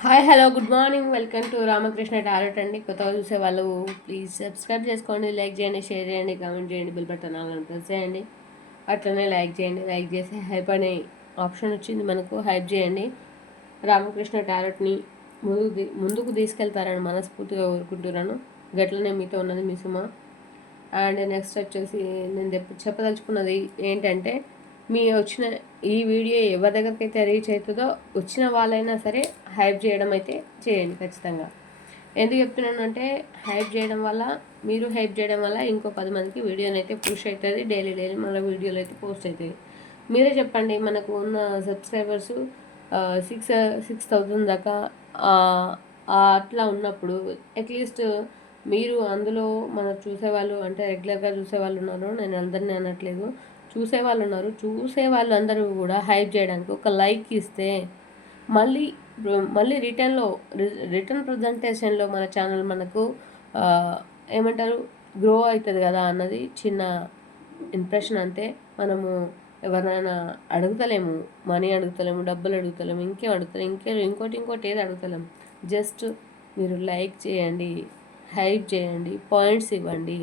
Hi hello good morning. Welcome to Ramakrishna tarot అండి. కొత్తగా చూసే వాళ్ళు ప్లీజ్ సబ్స్క్రైబ్ చేసుకోండి లైక్ చేయండి షేర్ చేయండి కామెంట్ చేయండి బిల్ బటన్ ఆన్లైన్ ప్రెస్ చేయండి. అట్లనే లైక్ చేయండి లైక్ చేసి హైప్ అనే ఆప్షన్ వచ్చింది మనకు. హైప్ చేయండి. రామకృష్ణ టారెట్ని ముందుకు ముందుకు తీసుకెళ్తారని మనస్ఫూర్తిగా కోరుకుంటున్నాను. గట్లనే మీతో ఉన్నది మీ సుమ. అండ్ నెక్స్ట్ వచ్చేసి నేను చెప్ప- చెప్పదలుచుకున్నది ఏంటంటే మీ వచ్చిన ఈ వీడియో ఎవరి దగ్గరకైతే రీచ్ అవుతుందో వచ్చిన వాళ్ళైనా సరే హైప్ చేయడం అయితే చేయండి ఖచ్చితంగా. ఎందుకు చెప్తున్నాను అంటే హైప్ చేయడం వల్ల మీరు హైప్ చేయడం వల్ల ఇంకో పది మందికి వీడియోని అయితే పుష్ అవుతుంది డైలీ డైలీ మళ్ళీ వీడియోలు అయితే పోస్ట్ అవుతాయి. మీరే చెప్పండి మనకు ఉన్న సబ్స్క్రైబర్స్ సిక్స్ సిక్స్ థౌజండ్ దాకా అట్లా ఉన్నప్పుడు అట్లీస్ట్ మీరు అందులో మనం చూసేవాళ్ళు అంటే రెగ్యులర్గా చూసేవాళ్ళు ఉన్నారు నేను అందరినీ అనట్లేదు. చూసేవాళ్ళు ఉన్నారు చూసే వాళ్ళందరూ కూడా హైప్ చేయడానికి ఒక లైక్ ఇస్తే మళ్ళీ మళ్ళీ రిటర్న్లో రిటర్న్ ప్రజెంటేషన్లో మన ఛానల్ మనకు ఏమంటారు గ్రో అవుతుంది కదా అన్నది చిన్న ఇంప్రెషన్ అంతే. మనము ఎవరినైనా అడుగుతలేము మనీ అడుగుతలేము డబ్బులు అడుగుతలేము ఇంకేం అడుగుతలేము ఇంకే ఇంకోటి ఇంకోటి ఏది అడుగుతలేము జస్ట్ మీరు లైక్ చేయండి హైప్ చేయండి పాయింట్స్ ఇవ్వండి.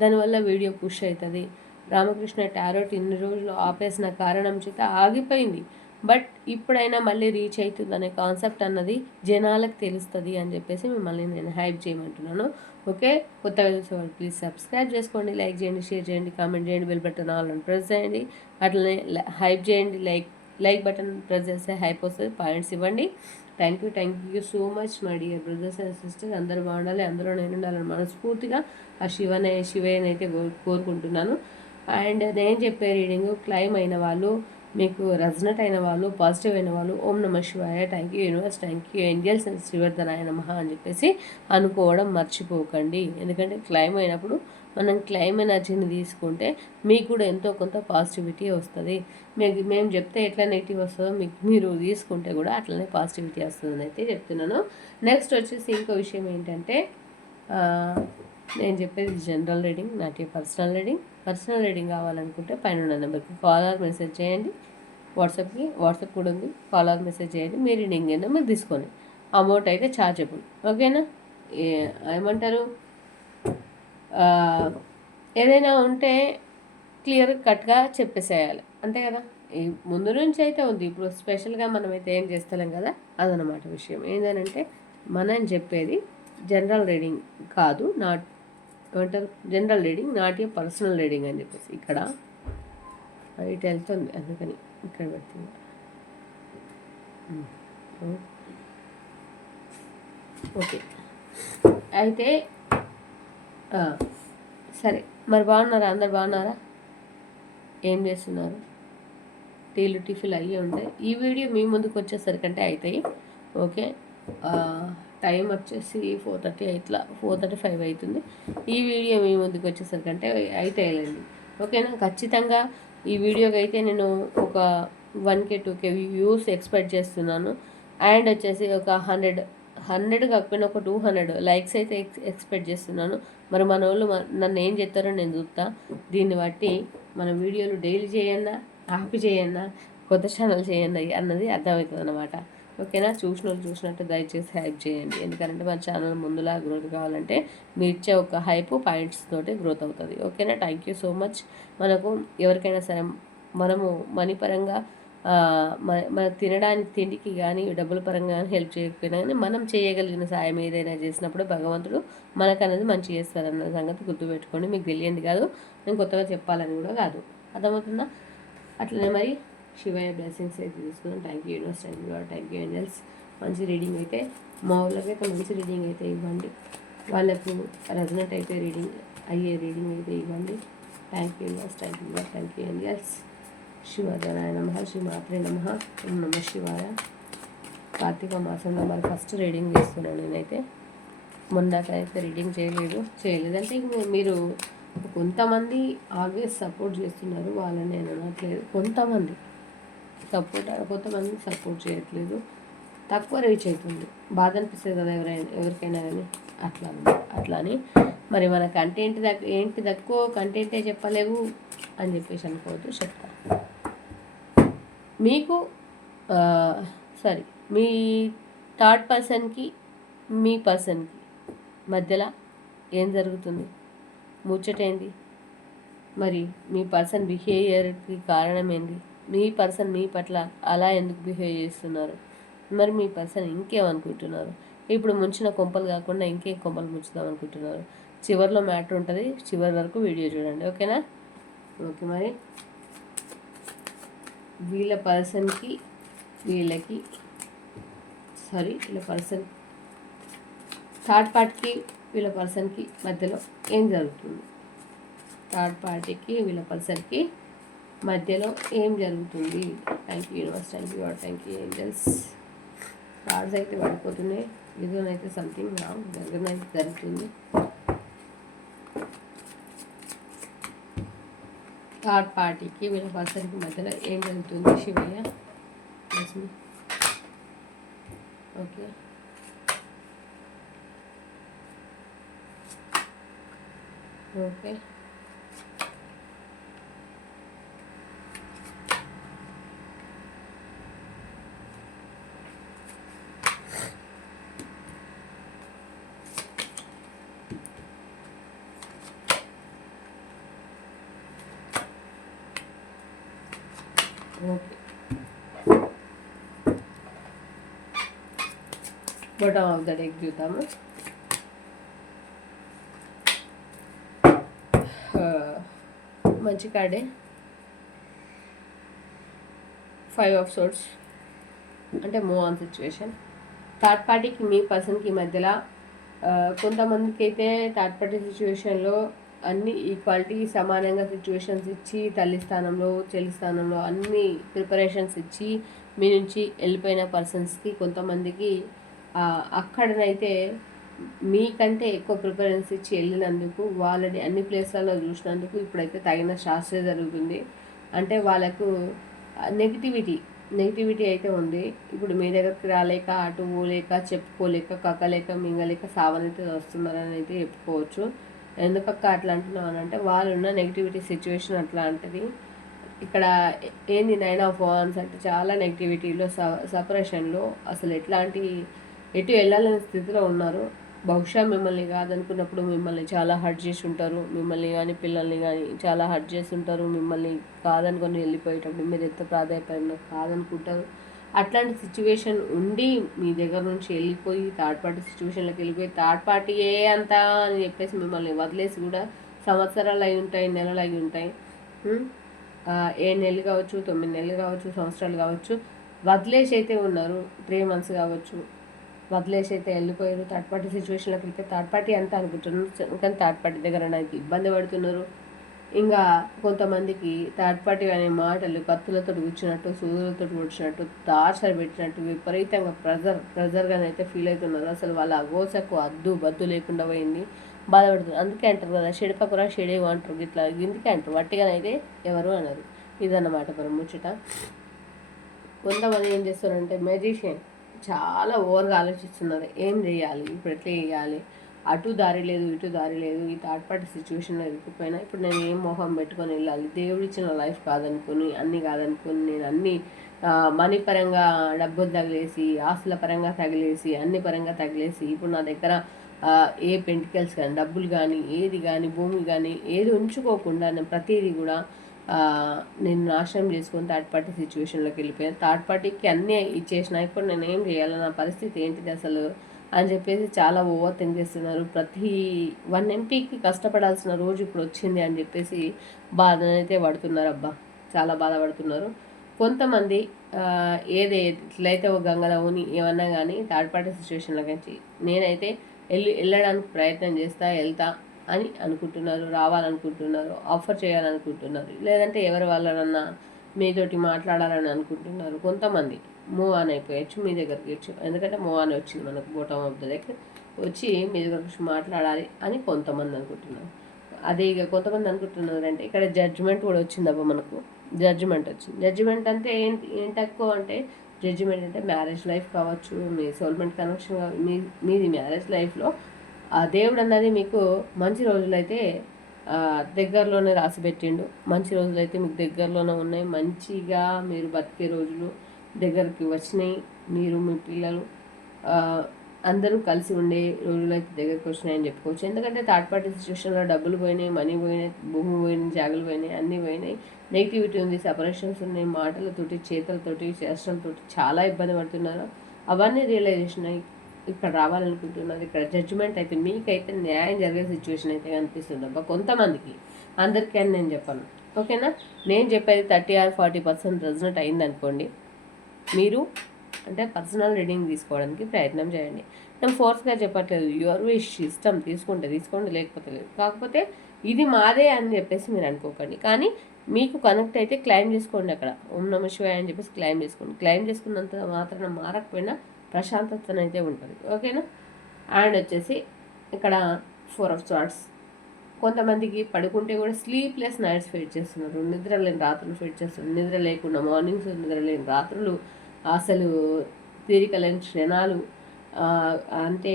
దానివల్ల వీడియో పుష్ అవుతుంది. రామకృష్ణ టారోట్ ఇన్ని రోజులు ఆపేసిన కారణం చేత ఆగిపోయింది. బట్ ఇప్పుడైనా మళ్ళీ రీచ్ అవుతుంది అనే కాన్సెప్ట్ అన్నది జనాలకు తెలుస్తుంది అని చెప్పేసి మిమ్మల్ని నేను హైప్ చేయమంటున్నాను. ఓకే? కొత్తగా చూసేవాళ్ళు ప్లీజ్ సబ్స్క్రైబ్ చేసుకోండి లైక్ చేయండి షేర్ చేయండి కామెంట్ చేయండి బెల్ బటన్ ఆల్ అని ప్రెస్ చేయండి. అట్లనే హైప్ చేయండి లైక్ లైక్ బటన్ ప్రెస్ చేస్తే హైప్ వస్తుంది పాయింట్స్ ఇవ్వండి. Thank you thank you so much my dear brothers and sisters అందరూ బాగుండాలి అందరూ నేను ఉండాలని మనస్ఫూర్తిగా ఆ శివనే శివయ్యనైతే అయితే కోరుకుంటున్నాను. అండ్ నేను చెప్పే రీడింగ్ క్లైమ్ అయిన వాళ్ళు మీకు రెజనెట్ అయిన వాళ్ళు పాజిటివ్ అయిన వాళ్ళు ఓం నమ శివాయ thank you universe thank you angels and శ్రీవర్ధనాయ నమ అని చెప్పేసి అనుకోవడం మర్చిపోకండి. ఎందుకంటే క్లైమ్ అయినప్పుడు మనం క్లైమ్ ఎనర్జీని తీసుకుంటే మీకు కూడా ఎంతో కొంత పాజిటివిటీ వస్తుంది. మీకు మేము చెప్తే ఎట్లా నెగిటివ్ వస్తుందో మీకు మీరు తీసుకుంటే కూడా అట్లనే పాజిటివిటీ వస్తుందని అయితే చెప్తున్నాను. నెక్స్ట్ వచ్చేసి ఇంకో విషయం ఏంటంటే నేను చెప్పేది general reading not personal reading personal reading కావాలనుకుంటే పైన ఉన్న నెంబర్కి కాల్ ఆర్ మెసేజ్ చేయండి. వాట్సాప్కి వాట్సాప్ కూడా ఉంది. కాల్ ఆర్ మెసేజ్ చేయండి. మీ రీడింగ్ అయినా మీరు తీసుకోండి అమౌంట్ అయితే ఛార్జబుల్ ఓకేనా ఏమంటారు? ఏదైనా ఉంటే క్లియర్ కట్గా చెప్పేసేయాలి. అంతే కదా? ఈ ముందు నుంచి అయితే ఉంది. ఇప్పుడు స్పెషల్గా మనం అయితే ఏం చేస్తలేం కదా? అదనమాట విషయం. ఏంటంటే మనం చెప్పేది జనరల్ రీడింగ్ కాదు. నాట్ ఏమంటారు? General reading not a personal reading అని చెప్పేసి ఇక్కడ ఇటు వెళ్తుంది. అందుకని ఇక్కడ పెడుతుంది. Hmm. ఓకే అయితే సరే. మరి బాగున్నారా? అందరు బాగున్నారా? ఏం చేస్తున్నారు? టీలు టిఫిన్లు అయ్యి ఉంటాయి ఈ వీడియో మీ ముందుకు వచ్చేసరికంటే అవుతాయి ఓకే టైం వచ్చేసి ఫోర్ థర్టీ ఇట్లా ఫోర్ థర్టీ ఫైవ్ అవుతుంది ఈ వీడియో మీ ముందుకు వచ్చేసరికంటే అయితాయిలేండి ఓకేనా? ఖచ్చితంగా ఈ వీడియోకి అయితే నేను ఒక one K two K views expect చేస్తున్నాను. అండ్ వచ్చేసి ఒక హండ్రెడ్ హండ్రెడ్ కాకపోయినా ఒక టూ హండ్రెడ్ లైక్స్ అయితే ఎక్స్పెక్ట్ చేస్తున్నాను. మరి మన వాళ్ళు మ- నన్ను ఏం చేస్తారో నేను చూస్తా. దీన్ని బట్టి మన వీడియోలు డైలీ చేయన్నా ఆపి చేయన్నా కొత్త ఛానల్ చేయండి అన్నది అర్థమవుతుంది అనమాట ఓకేనా? చూసిన వాళ్ళు చూసినట్టు దయచేసి హైప్ చేయండి. ఎందుకంటే మన ఛానల్ ముందులా గ్రోత్ కావాలంటే మీరు ఇచ్చే ఒక హైప్ పాయింట్స్ తోటి గ్రోత్ అవుతుంది. ఓకేనా? Thank you so much. మనకు ఎవరికైనా సరే మనము మనీ పరంగా మన మన తినడానికి తిండికి కానీ డబ్బుల పరంగా కానీ హెల్ప్ చేయకపోయినా కానీ మనం చేయగలిగిన సాయం ఏదైనా చేసినప్పుడు భగవంతుడు మనకు అనేది మంచి చేస్తారన్న సంగతి గుర్తుపెట్టుకోండి. మీకు తెలియంది కాదు. నేను కొత్తగా చెప్పాలని కూడా కాదు. అర్థమవుతుందా? అట్లనే మరి శివయ్య బ్లెస్సింగ్స్ అయితే తీసుకున్నాను thank you universe thank you thank you angels మంచి రీడింగ్ అయితే మా వాళ్ళకైతే మంచి రీడింగ్ అయితే ఇవ్వండి. వాళ్ళకు రెజనెట్ అయితే రీడింగ్ అయ్యే రీడింగ్ అయితే ఇవ్వండి. Thank you universe thank you thank you angels శివధనాయ నమ శ్రీమాత్రే నమ. నమ శివాయ. కార్తీక మాసంలో మరి ఫస్ట్ రీడింగ్ చేస్తున్నాను నేనైతే. మొన్నక అయితే రీడింగ్ చేయలేదు చేయలేదంటే ఇంక మీరు కొంతమంది ఆల్వేస్ సపోర్ట్ చేస్తున్నారు వాళ్ళని నేను అనట్లేదు. కొంతమంది. సపోర్ట్ కొంతమంది సపోర్ట్ చేయట్లేదు. తక్కువ రీచ్ అవుతుంది. బాధ అనిపిస్తుంది కదా ఎవరైనా ఎవరికైనా కానీ. అట్లా అట్లా అని. మరి మన కంటెంట్ దక్ ఏంటి తక్కువ కంటెంటే చెప్పలేవు అని చెప్పేసి అనుకోవద్దు చెప్తా. మీకు సారీ మీ థర్డ్ పర్సన్కి మీ పర్సన్కి మధ్యలో ఏం జరుగుతుంది? ముచ్చటేంది మరి మీ పర్సన్ బిహేవియర్కి కారణం ఏంది మీ పర్సన్ మీ పట్ల అలా ఎందుకు బిహేవ్ చేస్తున్నారు? మరి మీ పర్సన్ ఇంకేమనుకుంటున్నారు? ఇప్పుడు ముంచిన కొంపలు కాకుండా ఇంకే కొంపలు ముంచుదాం అనుకుంటున్నారు? చివరిలో మ్యాటర్ ఉంటుంది చివరి వరకు వీడియో చూడండి ఓకేనా? ఓకే మరి. వీళ్ళ పర్సన్కి వీళ్ళకి సారీ వీళ్ళ పర్సన్ థర్డ్ పార్టీకి వీళ్ళ పర్సన్కి మధ్యలో ఏం జరుగుతుంది? థర్డ్ పార్టీకి వీళ్ళ పర్సన్కి మధ్యలో ఏం జరుగుతుంది? Thank you universe thank you thank you angels cards అయితే పడిపోతున్నాయి. ఇదోనైతే సంథింగ్ రాంగ్ జరగనైతే జరుగుతుంది. థర్డ్ పార్టీకి వీళ్ళ పర్సన్కి మధ్యలో ఏం జరుగుతుంది? Shivayya? Okay okay okay bottom of the deck చూద్దాము మంచి కార్డే ఫైవ్ ఆఫ్ సోర్ట్స్ అంటే మూవ్ ఆన్ సిచ్యువేషన్ థర్డ్ పార్టీకి మీ పర్సన్కి మధ్యలో కొంతమందికి అయితే థర్డ్ పార్టీ సిచ్యువేషన్లో అన్ని ఈక్వాలిటీ సమానంగా సిచ్యువేషన్స్ ఇచ్చి తల్లి స్థానంలో చెల్లి స్థానంలో అన్ని ప్రిపరేషన్స్ ఇచ్చి మీ నుంచి వెళ్ళిపోయిన పర్సన్స్కి కొంతమందికి అక్కడనైతే మీకంటే ఎక్కువ ప్రిఫరెన్స్ ఇచ్చి వెళ్ళినందుకు వాళ్ళని అన్ని ప్లేస్లలో చూసినందుకు ఇప్పుడైతే తగిన శాస్త్ర జరుగుతుంది. అంటే వాళ్ళకు నెగిటివిటీ నెగిటివిటీ అయితే ఉంది. ఇప్పుడు మీ దగ్గరికి రాలేక అటు పోలేక చెప్పుకోలేక కక్కలేక మింగలేక సావనైతే వస్తున్నారని అయితే చెప్పుకోవచ్చు. ఎందుకక్క అట్లా అంటున్నాను అంటే వాళ్ళు ఉన్న నెగిటివిటీ సిచ్యువేషన్ అట్లాంటిది. ఇక్కడ ఏంది నైన్ ఆఫ్ వాన్స్ అంటే చాలా నెగిటివిటీలో స సపరేషన్లో అసలు ఎట్లాంటి ఎటు వెళ్ళాలనే స్థితిలో ఉన్నారు. బహుశా మిమ్మల్ని కాదనుకున్నప్పుడు మిమ్మల్ని చాలా హర్ట్ చేసి ఉంటారు. మిమ్మల్ని కానీ పిల్లల్ని కానీ చాలా హర్ట్ చేసి ఉంటారు. మిమ్మల్ని కాదనుకొని వెళ్ళిపోయేటప్పుడు మీరు ఎంత ప్రాధాన్యపడిన కాదనుకుంటారు. అట్లాంటి సిచ్యువేషన్ ఉండి మీ దగ్గర నుంచి వెళ్ళిపోయి థర్డ్ పార్టీ సిచ్యువేషన్లోకి వెళ్ళిపోయి థర్డ్ పార్టీ ఏ అంతా అని చెప్పేసి మిమ్మల్ని వదిలేసి కూడా సంవత్సరాలు అయి ఉంటాయి నెలలు అయి ఉంటాయి. ఏ నెలలు కావచ్చు తొమ్మిది నెలలు కావచ్చు సంవత్సరాలు కావచ్చు వదిలేసి అయితే ఉన్నారు. త్రీ మంత్స్ కావచ్చు. వదిలేసి అయితే వెళ్ళిపోయారు థర్డ్ పార్టీ సిచ్యువేషన్లోకి వెళ్తే థర్డ్ పార్టీ అంతా అనుకుంటున్నారు. కానీ థర్డ్ పార్టీ దగ్గర నాకు ఇబ్బంది పడుతున్నారు? ఇంకా కొంతమందికి థర్డ్ పార్టీ అనే మాటలు కత్తులతో కూర్చున్నట్టు సూదులతో కూర్చున్నట్టు టార్చర్ పెట్టినట్టు విపరీతంగా ప్రెజర్ ప్రెజర్గానైతే ఫీల్ అవుతున్నారు. అసలు వాళ్ళ అగోసకు అద్దు బద్దు లేకుండా పోయింది. బాధపడుతుంది అందుకే అంటారు కదా షెడిపకురా షెడేవు అంటారు. ఇట్లా ఇందుకే అంటారు? వట్టిగానైతే ఎవరు అన్నారు ఇదన్నమాట మరి ముచ్చట. కొంతమంది ఏం చేస్తారంటే మెజిషియన్ చాలా ఓవర్గా ఆలోచిస్తున్నారు. ఏం చేయాలి? ఇప్పుడు ఎట్లా చేయాలి? అటు దారి లేదు ఇటు దారి లేదు ఈ థర్డ్ పార్టీ సిచ్యువేషన్లో ఇరుక్కుపోయినా ఇప్పుడు నేను ఏం మొహం పెట్టుకొని వెళ్ళాలి? దేవుడు ఇచ్చిన లైఫ్ కాదనుకుని అన్నీ కాదనుకుని నేను అన్నీ మనీ పరంగా డబ్బు తగిలేసి ఆస్తుల పరంగా తగిలేసి అన్ని పరంగా తగిలేసి ఇప్పుడు నా దగ్గర ఏ పెంటికల్స్ కానీ డబ్బులు కానీ ఏది కానీ భూమి కానీ ఏది ఉంచుకోకుండా నేను ప్రతిదీ కూడా నేను నాశనం చేసుకొని థర్డ్ పార్టీ సిచ్యువేషన్లోకి వెళ్ళిపోయాను. థర్డ్ పార్టీకి అన్నీ ఇచ్చేసిన ఇప్పుడు నేను ఏం చేయాలి? నా పరిస్థితి ఏంటిది అసలు? అని చెప్పేసి చాలా ఓవర్ థింక్ చేస్తున్నారు. ప్రతి వన్ ఎంపీకి కష్టపడాల్సిన రోజు ఇప్పుడు వచ్చింది అని చెప్పేసి బాధనైతే పడుతున్నారు. అబ్బా చాలా బాధపడుతున్నారు. కొంతమంది ఏది ఎట్లయితే ఒక గంగలవుని ఏమన్నా కానీ థర్డ్ పార్టీ సిచ్యువేషన్లోకి నేనైతే వెళ్ళి వెళ్ళడానికి ప్రయత్నం చేస్తా వెళ్తా అని అనుకుంటున్నారు రావాలనుకుంటున్నారు ఆఫర్ చేయాలనుకుంటున్నారు. లేదంటే ఎవరి వాళ్ళనన్నా మీతోటి మాట్లాడాలని అనుకుంటున్నారు. కొంతమంది మూవ్ ఆన్ అయిపోయచ్చు మీ దగ్గరికి వచ్చు. ఎందుకంటే మూవ్ ఆన్ వచ్చింది మనకు బోటమ్ ఆఫ్ ద దగ్గర వచ్చి మీ దగ్గర మాట్లాడాలి అని కొంతమంది అనుకుంటున్నారు. అదే ఇక కొంతమంది అనుకుంటున్నారు అంటే ఇక్కడ జడ్జిమెంట్ కూడా వచ్చిందబ్బా మనకు. జడ్జిమెంట్ వచ్చింది. జడ్జిమెంట్ అంటే ఏంటి ఏంటి ఎక్కువ అంటే జడ్జిమెంట్ అంటే మ్యారేజ్ లైఫ్ కావచ్చు మీ సోల్మెంట్ కనెక్షన్ మీ మీది మ్యారేజ్ లైఫ్లో ఆ దేవుడు అన్నది మీకు మంచి రోజులైతే దగ్గరలోనే రాసి పెట్టిండు. మంచి రోజులైతే మీకు దగ్గరలోనే ఉన్నాయి. మంచిగా మీరు బతికే రోజులు దగ్గరికి వచ్చినాయి. మీరు మీ పిల్లలు అందరూ కలిసి ఉండే రోజులు అయితే దగ్గరికి వచ్చినాయని చెప్పుకోవచ్చు. ఎందుకంటే థర్డ్ పార్టీ సిచ్యువేషన్లో డబ్బులు పోయినాయి మనీ పోయినాయి భూమి పోయినాయి జాగులు పోయినాయి అన్నీ పోయినాయి. నెగిటివిటీ ఉంది సపరేషన్స్ ఉన్నాయి మాటలతోటి చేతులతోటి చేష్టలతోటి చాలా ఇబ్బంది పడుతున్నారు. అవన్నీ రియలైజేషన్ అయ్యి ఇక్కడ రావాలనుకుంటున్నది ఇక్కడ జడ్జిమెంట్ అయితే మీకైతే న్యాయం జరిగే సిచ్యువేషన్ అయితే కనిపిస్తుంది అబ్బా. కొంతమందికి. అందరికీ అని నేను చెప్పాను. ఓకేనా? నేను చెప్పేది thirty or forty percent resonate అయింది అనుకోండి మీరు అంటే పర్సనల్ రీడింగ్ తీసుకోవడానికి ప్రయత్నం చేయండి. నేను ఫోర్స్గా చెప్పట్లేదు. యువర్ విష్ ఇష్టం తీసుకుంటే తీసుకోండి లేకపోతే లేదు. కాకపోతే ఇది మాదే అని చెప్పేసి మీరు అనుకోకండి. కానీ మీకు కనెక్ట్ అయితే క్లైమ్ చేసుకోండి అక్కడ. ఓం నమ శివాయ అని చెప్పేసి క్లైమ్ చేసుకోండి. క్లైమ్ చేసుకున్నంత మాత్రం మారకపోయినా ప్రశాంతతనైతే ఉంటుంది. ఓకేనా? అండ్ వచ్చేసి ఇక్కడ ఫోర్ ఆఫ్ చార్ట్స్ కొంతమందికి పడుకుంటే కూడా స్లీప్లెస్ నైట్స్ ఫేట్ చేస్తున్నారు. నిద్ర లేని రాత్రులు ఫేట్ చేస్తున్నారు. నిద్ర లేకుండా మార్నింగ్స్ నిద్ర లేని రాత్రులు అసలు తీరిక లేని క్షణాలు అంటే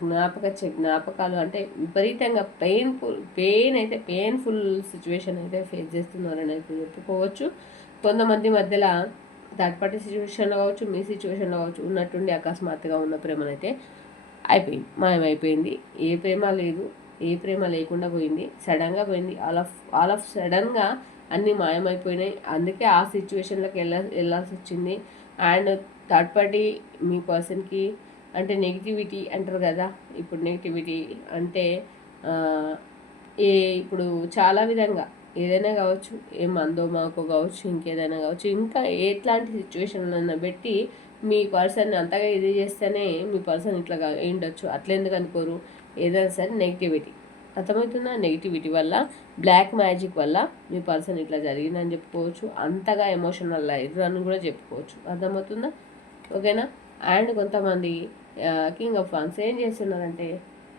జ్ఞాపక జ్ఞాపకాలు అంటే విపరీతంగా పెయిన్ఫుల్ పెయిన్ అయితే పెయిన్ఫుల్ సిచ్యువేషన్ అయితే ఫేస్ చేస్తున్నారని అయితే చెప్పుకోవచ్చు. కొంతమంది మధ్యలో థర్డ్ పార్టీ సిచ్యువేషన్లో కావచ్చు మీ సిచ్యువేషన్లో కావచ్చు ఉన్నట్టుండి అకస్మాత్తుగా ఉన్న ప్రేమనైతే అయిపోయింది. మాయమైపోయింది. ఏ ప్రేమ లేదు. ఏ ప్రేమ లేకుండా పోయింది. సడన్గా పోయింది. ఆల్ ఆఫ్ ఆల్ ఆఫ్ సడన్గా అన్నీ మాయమైపోయినాయి. అందుకే ఆ సిచ్యువేషన్లోకి వెళ్ళ వెళ్ళాల్సి వచ్చింది. అండ్ థర్డ్ పార్టీ మీ పర్సన్కి అంటే నెగిటివిటీ అంటారు కదా. ఇప్పుడు నెగిటివిటీ అంటే ఏ ఇప్పుడు చాలా విధంగా ఏదైనా కావచ్చు ఏ మందో మాకో కావచ్చు ఇంకేదైనా కావచ్చు ఇంకా ఎట్లాంటి సిచ్యువేషన్లన్నా పెట్టి మీ పర్సన్ అంతగా ఇది చేస్తేనే మీ పర్సన్ ఇట్లా ఉండొచ్చు అట్లా ఎందుకు అనుకోరు? ఏదైనా సరే నెగిటివిటీ. అర్థమవుతుందా? నెగిటివిటీ వల్ల బ్లాక్ మ్యాజిక్ వల్ల మీ పర్సన్ ఇట్లా జరిగిందని చెప్పుకోవచ్చు అంతగా ఎమోషనల్ అయ్యారు అని కూడా చెప్పుకోవచ్చు. అర్థమవుతుందా? ఓకేనా? అండ్ కొంతమంది కింగ్ ఆఫ్ ఫాన్స్ ఏం చేస్తున్నారంటే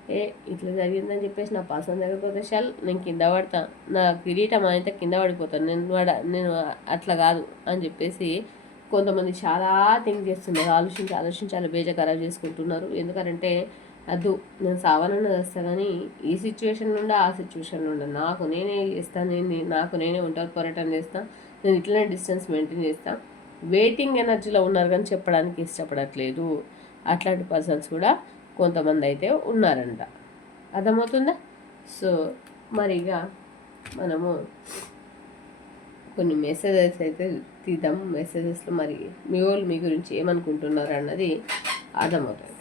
ఏ ఇట్లా జరిగిందని చెప్పేసి నా పర్సన్ జరగకపోతే షాల్ నేను కింద పడతా. నా కిరీటం అయితే కింద పడిపోతాను. నేను పడ నేను అట్లా కాదు అని చెప్పేసి కొంతమంది చాలా థింక్ చేస్తున్నారు. ఆలోచించి ఆలోచించి అలా ఖరాబ్ చేసుకుంటున్నారు. ఎందుకంటే అద్దు నేను సావాలన్నది వస్తా కానీ ఈ సిచ్యువేషన్ నుండి ఆ సిచ్యువేషన్ నుండి. నాకు నేనే ఇస్తాను నేను నాకు నేనే ఉంటాను పోరాటం చేస్తాను నేను ఇట్లనే డిస్టెన్స్ మెయింటైన్ చేస్తాను వెయిటింగ్ ఎనర్జీలో ఉన్నారు కానీ చెప్పడానికి ఇష్టపడట్లేదు. అట్లాంటి పర్సన్స్ కూడా కొంతమంది అయితే ఉన్నారంట. అర్థమవుతుందా? సో మరి ఇక మనము కొన్ని మెసేజెస్ అయితే తీద్దాం. మెసేజెస్లో మరి మీ వాళ్ళు మీ గురించి ఏమనుకుంటున్నారు అన్నది అర్థమవుతుంది.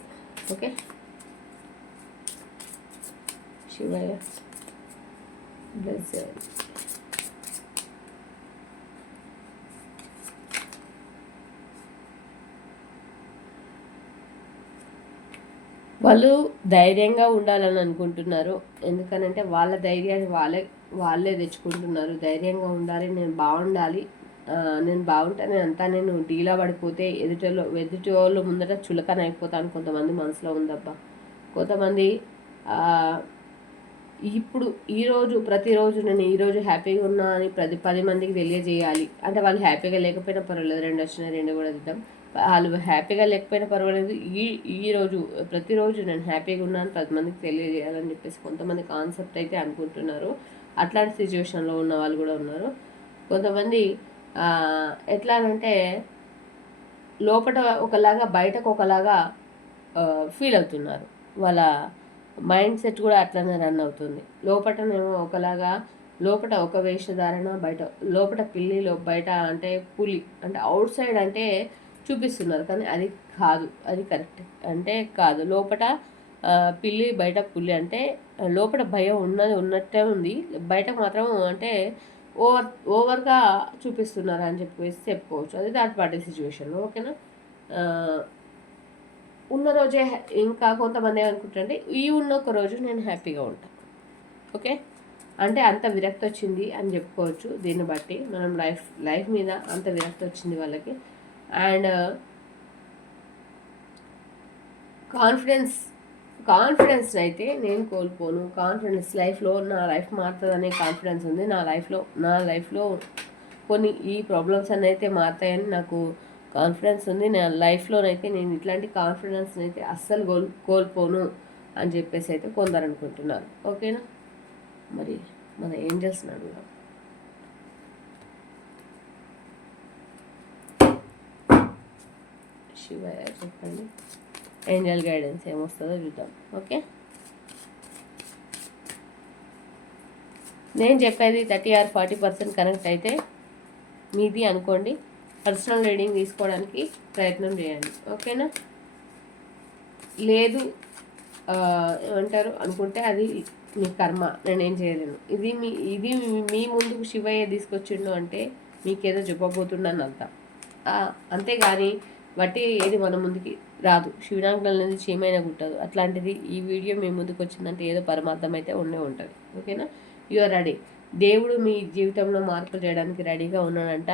ఓకే? శివయ్య బ్లెస్ వాళ్ళు ధైర్యంగా ఉండాలని అనుకుంటున్నారు. ఎందుకనంటే వాళ్ళ ధైర్యాన్ని వాళ్ళే వాళ్ళే తెచ్చుకుంటున్నారు. ధైర్యంగా ఉండాలి నేను బాగుండాలి నేను బాగుంటే నేను అంతా నేను డీలా పడిపోతే ఎదుటలో ఎదుటి వాళ్ళు ముందట చులకన అయిపోతాను కొంతమంది మనసులో ఉందబ్బా. కొంతమంది ఇప్పుడు ఈరోజు ప్రతిరోజు నేను ఈరోజు హ్యాపీగా ఉన్నా అని ప్రతి పది మందికి తెలియజేయాలి. అంటే వాళ్ళు హ్యాపీగా లేకపోయినా పర్వాలేదు రెండు వచ్చినా రెండు కూడా దిద్దాం వాళ్ళు హ్యాపీగా లేకపోయినా పర్వాలేదు. ఈ ఈ రోజు ప్రతిరోజు నేను హ్యాపీగా ఉన్నాను పది మందికి తెలియజేయాలని చెప్పేసి కొంతమంది కాన్సెప్ట్ అయితే అనుకుంటున్నారు. అట్లాంటి సిచ్యువేషన్లో ఉన్న వాళ్ళు కూడా ఉన్నారు. కొంతమంది ఆ, ఎట్లా అంటే లోపల ఒకలాగా బయటకు ఒకలాగా ఫీల్ అవుతున్నారు. వాళ్ళ మైండ్ సెట్ కూడా అట్లనే రన్ అవుతుంది. లోపటనేమో ఒకలాగా లోపట ఒక వేషధారణ బయట లోపట పిల్లి లో బయట అంటే పులి అంటే అవుట్ సైడ్ అంటే చూపిస్తున్నారు కానీ అది కాదు అది కరెక్ట్. అంటే కాదు లోపట పిల్లి బయట పుల్లి అంటే లోపల భయం ఉన్నది ఉన్నట్టే ఉంది. బయట మాత్రం అంటే ఓవర్ ఓవర్గా చూపిస్తున్నారు అని చెప్పేసి చెప్పుకోవచ్చు. అది థర్డ్ పార్టీ సిచ్యువేషన్ ఓకేనా? ఉన్న రోజే ఇంకా కొంతమంది ఏమనుకుంటారంటే ఈ ఉన్న ఒక రోజు నేను హ్యాపీగా ఉంటాను ఓకే? అంటే అంత విరక్తి వచ్చింది అని చెప్పుకోవచ్చు దీన్ని బట్టి. మనం లైఫ్ లైఫ్ మీద అంత విరక్తి వచ్చింది వాళ్ళకి. అండ్ కాన్ఫిడెన్స్ కాన్ఫిడెన్స్ అయితే నేను కోల్పోను. కాన్ఫిడెన్స్ లైఫ్లో నా లైఫ్ మారుతుందనే కాన్ఫిడెన్స్ ఉంది. నా లైఫ్లో నా లైఫ్లో కొన్ని ఈ ప్రాబ్లమ్స్ అన్నీ అయితే మారుతాయని నాకు కాన్ఫిడెన్స్ ఉంది. నా లైఫ్లోనైతే నేను ఇట్లాంటి కాన్ఫిడెన్స్ని అయితే అస్సలు కోల్ కోల్పోను అని చెప్పేసి అయితే కొందరు అనుకుంటున్నారు. ఓకేనా? మరి మన ఏం చేస్తున్నాను శివయ్య చెప్పండి. ఏంజల్ గైడెన్స్ ఏమొస్తుందో చూద్దాం. ఓకే నేను చెప్పేది thirty or forty percent connect అయితే మీది అనుకోండి. పర్సనల్ రీడింగ్ తీసుకోవడానికి ప్రయత్నం చేయండి. ఓకేనా లేదు ఏమంటారు? అనుకుంటే అది మీ కర్మ. నేనేం చేయలేను. ఇది మీ ఇది మీ ముందుకు శివయ్య తీసుకొచ్చిండు అంటే మీకేదో చెప్పబోతుండని అర్థం. అంతేగాని బట్టి ఏది మన ముందుకి రాదు. శివనాంకుల అనేది చీమైన గుట్టదు. అట్లాంటిది ఈ వీడియో మీ ముందుకు వచ్చిందంటే ఏదో పరమార్థం అయితే ఉండే ఉంటుంది. ఓకేనా? యు ఆర్ రెడీ దేవుడు మీ జీవితంలో మార్పులు చేయడానికి రెడీగా ఉన్నాడంట.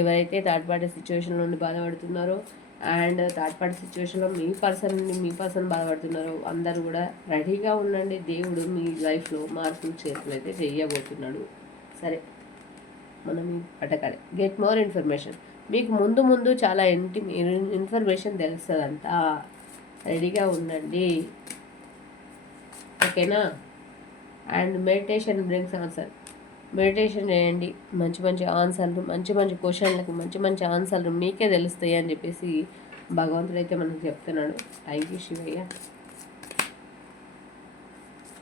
ఎవరైతే థర్డ్ పార్టీ సిచ్యువేషన్ నుండి బాధపడుతున్నారో అండ్ థర్డ్ పార్టీ సిచ్యువేషన్లో మీ పర్సన్ నుండి మీ పర్సన్ బాధపడుతున్నారో అందరూ కూడా రెడీగా ఉండండి. దేవుడు మీ లైఫ్లో మార్పులు చేతులు అయితే చేయబోతున్నాడు. సరే మనం పట్టకాలి గెట్ మోర్ ఇన్ఫర్మేషన్ మీకు ముందు ముందు చాలా ఇంటి ఇన్ఫర్మేషన్ తెలుస్తుందంతా రెడీగా ఉండండి. ఓకేనా? And meditation brings answer. Meditation చేయండి. మంచి మంచి ఆన్సర్లు మంచి మంచి క్వశ్చన్లకు మంచి మంచి ఆన్సర్లు మీకే తెలుస్తాయి అని చెప్పేసి భగవంతుడు అయితే మనకు చెప్తున్నాడు. థ్యాంక్ యూ శివయ్య.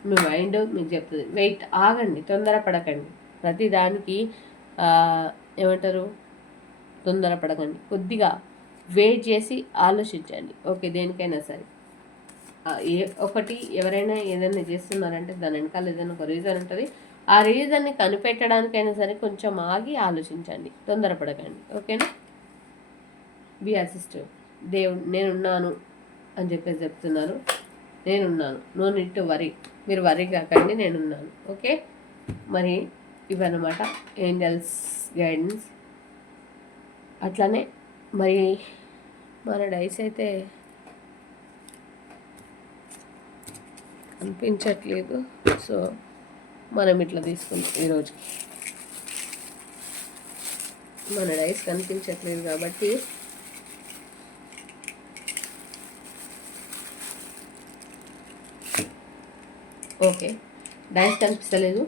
మీ మైండ్ మీకు చెప్తుంది. వెయిట్ ఆగండి తొందరపడకండి. పడకండి ప్రతిదానికి ఏమంటారు? తొందరపడకండి. కొద్దిగా వెయిట్ చేసి ఆలోచించండి. ఓకే దేనికైనా సరే. ఏ ఒకటి ఎవరైనా ఏదైనా చేస్తున్నారంటే దాని వెనకాల ఏదైనా ఒక రీజన్ ఉంటుంది. ఆ రీజన్ని కనిపెట్టడానికైనా సరే కొంచెం ఆగి ఆలోచించండి. తొందరపడకండి. ఓకేనా బి అసిస్ట్ దేవుడు నేనున్నాను అని చెప్పేసి చెప్తున్నారు. నేనున్నాను. నో ఇట్ వరీ మీరు వరీ కాకండి నేనున్నాను. ఓకే మరి ఇవన్నమాట. ఏంజల్స్ గైడెన్స్ అట్లానే మరి మన డైస్ అయితే అనిపించట్లేదు సో మనం ఇట్లా తీసుకుంటాం ఈరోజు మన డైస్ కనిపించట్లేదు కాబట్టి ఓకే. డైస్ కనిపిస్తలేదు.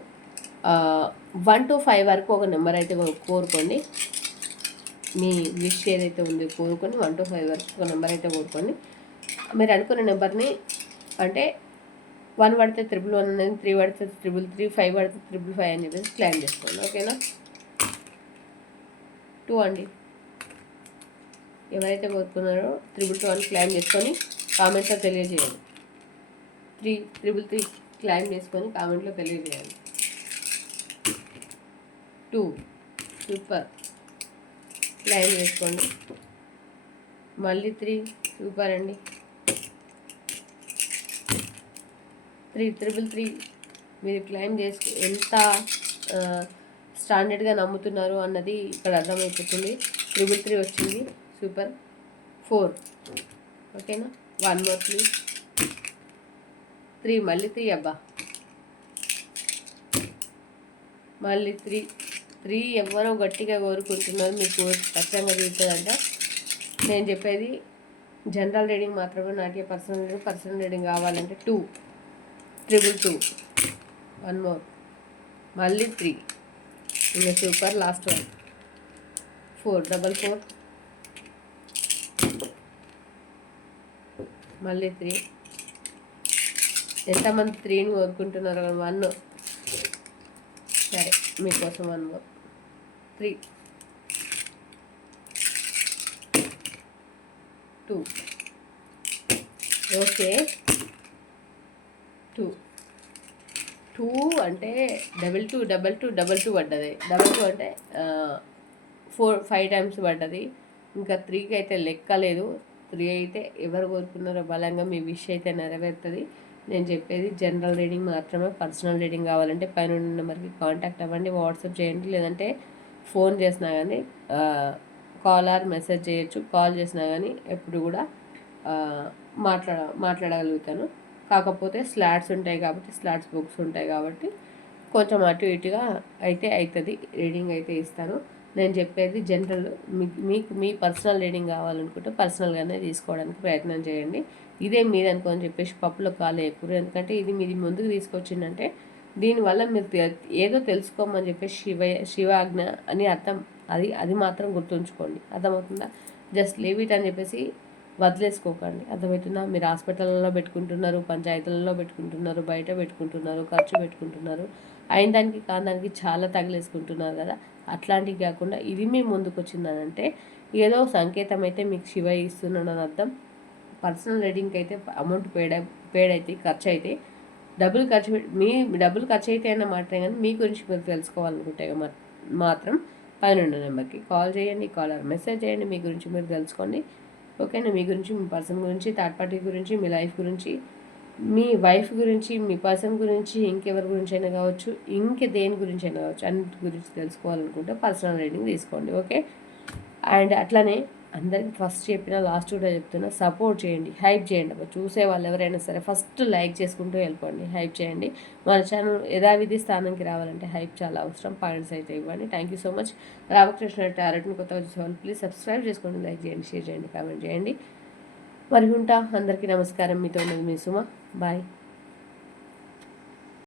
వన్ టు ఫైవ్ వరకు ఒక నెంబర్ అయితే కోరుకోండి. మీ విష్ ఏదైతే ఉందో కోరుకొని వన్ టు ఫైవ్ వరకు ఒక నెంబర్ అయితే కోరుకొని మీరు అనుకున్న నెంబర్ని అంటే వన్ పడితే త్రిబుల్ వన్ అనేది త్రీ పడితే త్రిబుల్ త్రీ ఫైవ్ పడితే త్రిబుల్ ఫైవ్ అని చెప్పేసి క్లైమ్ చేసుకోండి. ఓకేనా టూ అండి. ఎవరైతే కోరుకున్నారో త్రిబుల్ టూ అని క్లైమ్ చేసుకొని కామెంట్లో తెలియజేయండి. త్రీ త్రిబుల్ త్రీ క్లైమ్ చేసుకొని కామెంట్లో తెలియజేయండి. టూ సూపర్ లైన్ చేసుకోండి మళ్ళీ త్రీ సూపర్ అండి. Three triple three. మీరు క్లైమ్ చేసుకు ఎంత స్టాండర్డ్గా నమ్ముతున్నారు అన్నది ఇక్కడ అర్థమైపోతుంది. త్రిబుల్ త్రీ వచ్చింది. సూపర్. ఫోర్. ఓకేనా? One more please. త్రీ మళ్ళీ త్రీ అబ్బా. మళ్ళీ త్రీ. త్రీ ఎవరో గట్టిగా కోరుకుంటున్నారు మీకు ఖచ్చితంగా తీరుతుందంట నేను చెప్పేది జనరల్ రీడింగ్ మాత్రమే నాకే పర్సనల్ రీడింగ్ పర్సనల్ రీడింగ్ కావాలంటే two triple two one more మళ్ళీ త్రీ ఇంకా super last one four double four మళ్ళీ త్రీ ఎంతమంది త్రీని కోరుకుంటున్నారు వన్. సరే మీకోసం one more three. Two. Okay. Two. Two అంటే double two double two double two పడ్డది. డబల్ టూ అంటే ఫోర్ ఫైవ్ టైమ్స్ పడ్డది. ఇంకా త్రీకి అయితే లెక్క లేదు. త్రీ అయితే ఎవరు కోరుకున్నారో బలంగా మీ విష్ అయితే నెరవేరుతుంది. నేను చెప్పేది జనరల్ రీడింగ్ మాత్రమే. పర్సనల్ రీడింగ్ కావాలంటే పైన నెంబర్కి కాంటాక్ట్ అవ్వండి. వాట్సాప్ చేయండి. లేదంటే ఫోన్ చేసినా కానీ కాల్ ఆర్ మెసేజ్ చేయొచ్చు కాల్ చేసినా కానీ ఎప్పుడు కూడా మాట్లాడ మాట్లాడగలుగుతాను. కాకపోతే స్లాట్స్ ఉంటాయి కాబట్టి స్లాట్స్ బుక్స్ ఉంటాయి కాబట్టి కొంచెం అటు ఇటుగా అయితే అవుతుంది రీడింగ్ అయితే ఇస్తాను. నేను చెప్పేది జనరల్ మీకు మీ పర్సనల్ రీడింగ్ కావాలనుకుంటే పర్సనల్గానే తీసుకోవడానికి ప్రయత్నం చేయండి. ఇదే మీది అనుకోని చెప్పేసి పప్పులో కాలు ఎక్కువ ఎందుకంటే ఇది మీది ముందుకు తీసుకొచ్చిందంటే దీనివల్ల మీరు ఏదో తెలుసుకోమని చెప్పేసి శివ శివాజ్ఞ అని అర్థం అది అది మాత్రం గుర్తుంచుకోండి. అర్థమవుతుందా? జస్ట్ లీవ్ ఇట్ అని చెప్పేసి వదిలేసుకోకండి. అర్థమవుతుందా? మీరు హాస్పిటల్లో పెట్టుకుంటున్నారు పంచాయతీలలో పెట్టుకుంటున్నారు బయట పెట్టుకుంటున్నారు ఖర్చు పెట్టుకుంటున్నారు అయిన దానికి కాని దానికి చాలా తగిలేసుకుంటున్నారు కదా? అట్లాంటివి కాకుండా ఇది మీ ముందుకు వచ్చిందనంటే ఏదో సంకేతం అయితే మీకు శివ ఇస్తున్నాడు అని అర్థం. పర్సనల్ రీడింగ్కి అయితే అమౌంట్ పేడ్ పేడ్ అయితే ఖర్చు అయితే డబ్బులు ఖర్చు మీ డబ్బులు ఖర్చు అయితే అన్న మాట కానీ మీ గురించి మీరు తెలుసుకోవాలనుకుంటే మాత్రం పైన నెంబర్కి కాల్ చేయండి కాల్ మెసేజ్ చేయండి మీ గురించి మీరు తెలుసుకోండి. ఓకేనా? మీ గురించి మీ పర్సన్ గురించి థర్డ్ పార్టీ గురించి మీ లైఫ్ గురించి మీ వైఫ్ గురించి మీ పర్సన్ గురించి ఇంకెవరి గురించి అయినా కావచ్చు ఇంక దేని గురించి అయినా కావచ్చు అన్నిటి గురించి తెలుసుకోవాలనుకుంటే పర్సనల్ రీడింగ్ తీసుకోండి. ఓకే? అండ్ అట్లనే అందరికి ఫస్ట్ చెప్పిన లాస్ట్ కూడా చెప్తున్నా సపోర్ట్ చేయండి హైప్ చేయండి. చూసే వాళ్ళు ఎవరైనా సరే ఫస్ట్ లైక్ చేసుకుంటూ వెళ్ళిపోండి హైప్ చేయండి. మన ఛానల్ యథావిధి స్థానంకి రావాలంటే హైప్ చాలా అవసరం. పాయింట్స్ అయితే ఇవ్వండి. Thank you so much Ramakrishna టారెట్ని కొత్తగా చూసేవాళ్ళు ప్లీజ్ సబ్స్క్రైబ్ చేసుకోండి లైక్ చేయండి షేర్ చేయండి కామెంట్ చేయండి. మరి ఉంటా. అందరికీ నమస్కారం. మీతో ఉన్నది మీ సుమ. బాయ్